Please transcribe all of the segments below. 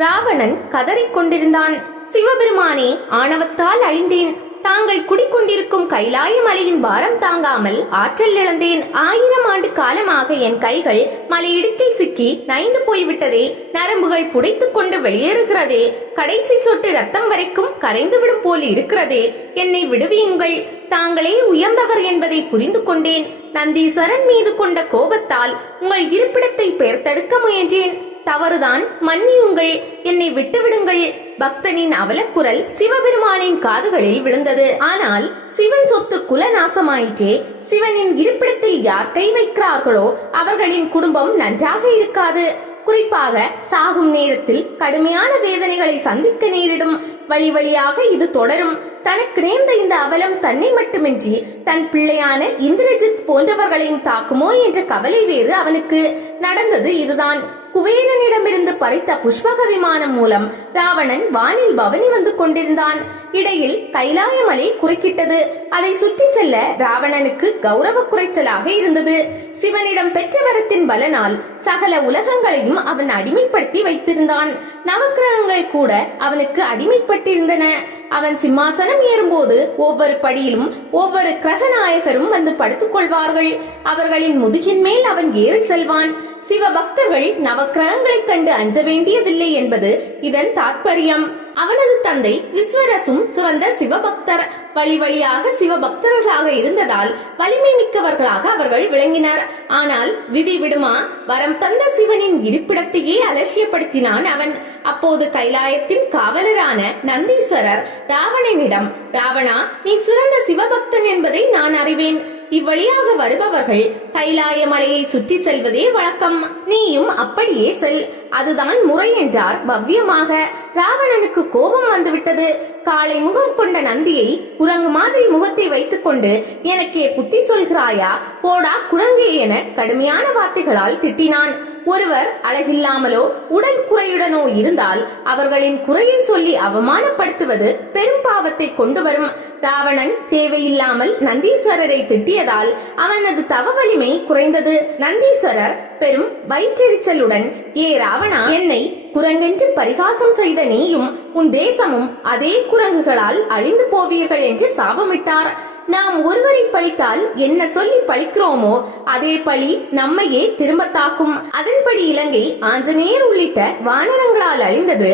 ராவணன் கதறிக் கொண்டிருந்தான். சிவபெருமானே ஆணவத்தால் அழிந்தேன். தாங்கள் குடிக்கொண்டிருக்கும் கைலாய மலையின் பாரம் தாங்காமல் ஆற்றல் இழந்தேன். ஆயிரம் ஆண்டு காலமாக என் கைகள் மலையிடுக்கில் சிக்கி நைந்து போய்விட்டதே. நரம்புகள் புடைத்துக் கொண்டு வெளியேறுகிறதே. கடைசி சொட்டு ரத்தம் வரைக்கும் கரைந்துவிடும் போல் இருக்கிறதே. என்னை விடுவியுங்கள். தாங்களே உயர்ந்தவர் என்பதை புரிந்து கொண்டேன். நந்தீஸ்வரன் மீது கொண்ட கோபத்தால் உங்கள் இருப்பிடத்தை பெயர்த்தெடுக்க முயன்றேன். தவறுதான். மன்னியுங்கள். என்னை விட்டுவிடுங்கள். பக்தனின் அவலக்குரல் சிவபெருமானின் காதுகளில் விழுந்தது. ஆனால் சிவன் சொத்து குலநாசமாயிற்றே. சிவனின் இருப்பிடத்தில் யார் கை வைக்கிறார்களோ அவர்களின் குடும்பம் நன்றாக இருக்காது. குறிப்பாக சாகும் நேரத்தில் கடுமையான வேதனைகளை சந்திக்க நேரிடும். வழி வழியாக இது தொடரும். தனக்கு நேர்ந்த இந்த அவலம் தன்னை மட்டுமின்றி தன் பிள்ளையான இந்திரஜித் போன்றவர்களையும் தாக்குமோ என்ற கவலை வேறு அவனுக்கு நடந்தது இதுதான். குபேரனிடமிருந்து பறித்த புஷ்பக விமானம் மூலம் ராவணன் வானில் பவனி வந்து கொண்டிருந்தான். இடையில் கைலாயமலை குறுக்கிட்டது. அதை சுற்றி செல்ல ராவணனுக்கு கௌரவ குறைச்சலாக இருந்தது. சிவனிடம் பெற்ற வரத்தின் பலனால் சகல உலகங்களையும் அவன் அடிமைப்படுத்தி வைத்திருந்தான். நவக்கிரகங்கள் கூட அவனுக்கு அடிமைப்பட்டிருந்தன. அவன் சிம்மாசனம் ஏறும்போது ஒவ்வொரு படியிலும் ஒவ்வொரு கிரகநாயகரும் வந்து படுத்துக் கொள்வார்கள். அவர்களின் முதுகின் மேல் அவன் ஏறி செல்வான். சிவ பக்தர்கள் நவக்கிரகங்களைக் கண்டு அஞ்ச வேண்டியதில்லை என்பது இதன் தாற்பயம். அவனது தந்தை விஸ்வரசும் சிறந்த சிவபக்தர். வழி வழியாக சிவபக்தர்களாக இருந்ததால் வலிமை மிக்கவர்களாக அவர்கள் விளங்கினர். ஆனால் விதி விடுமா? வரம் தந்த சிவனின் இருப்பிடத்தையே அலட்சியப்படுத்தினான் அவன். அப்போது கைலாயத்தின் காவலரான நந்தீஸ்வரர் ராவணனிடம் ராவணா நீ சிறந்த சிவபக்தன் என்பதை நான் அறிவேன். இவ்வழியாக வருபவர்கள் கைலாய மலையை சுற்றி செல்வதே வழக்கம். நீயும் அப்படியே செல். அதுதான் முறை என்றார் பவ்யமாக. ராவணனுக்கு கோபம் வந்துவிட்டது. காலை முகம் கொண்ட நந்தியை குரங்கு மாதிரி முகத்தை வைத்துக்கொண்டு எனக்கே புத்தி சொல்கிறாயா? போடா குரங்கே என கடுமையான வார்த்தைகளால் திட்டினான். ஒருவர் அழகில்லாமலோ உடல் குறையுடனோ இருந்தால் அவர்களின் குறையை சொல்லி அவமானப்படுத்துவது பெரும் பாவத்தை கொண்டு வரும். ராவணன் தேவையில்லாமல் நந்தீஸ்வரரை திட்டியதால் அவனது தவ வலிமை குறைந்தது. நந்தீஸ்வரர் பெரும் வயிற்றெரிச்சலுடன் ஏ ராவணா என்னை குரங்கென்று பரிகாசம் செய்த நீயும் உன் தேசமும் அதே குரங்குகளால் அழிந்து போவீர்கள் என்று சாபமிட்டார். நாம் ஒருவரை பழித்தால் என்ன சொல்லி பழிக்கிறோமோ அதே பழி நம்மையே திரும்ப தாக்கும் அதன்படி இலங்கை ஆஞ்சநேயர் உள்ளிட்ட வானரங்களால் அழிந்தது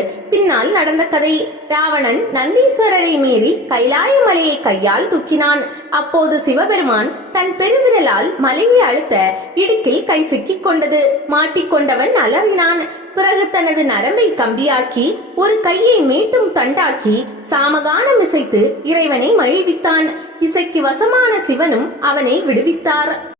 பின்னால் நடந்த கதை. ராவணன் நந்தீஸ்வரரை மீறி கைலாய மலையை கையால் தூக்கினான். அப்போது சிவபெருமான் தன் பெருவிரலால் மலையை அழுத்த இடுக்கில் கை சிக்கிக் கொண்டது. மாட்டிக்கொண்டவன் அலறினான். பிறகு தனது நரம்பை கம்பியாக்கி ஒரு கையை மீட்டும் தண்டாக்கி சாமகானம் இசைத்து இறைவனை மகிழ்வித்தான். இசைக்கு வசமான சிவனும் அவனை விடுவித்தார்.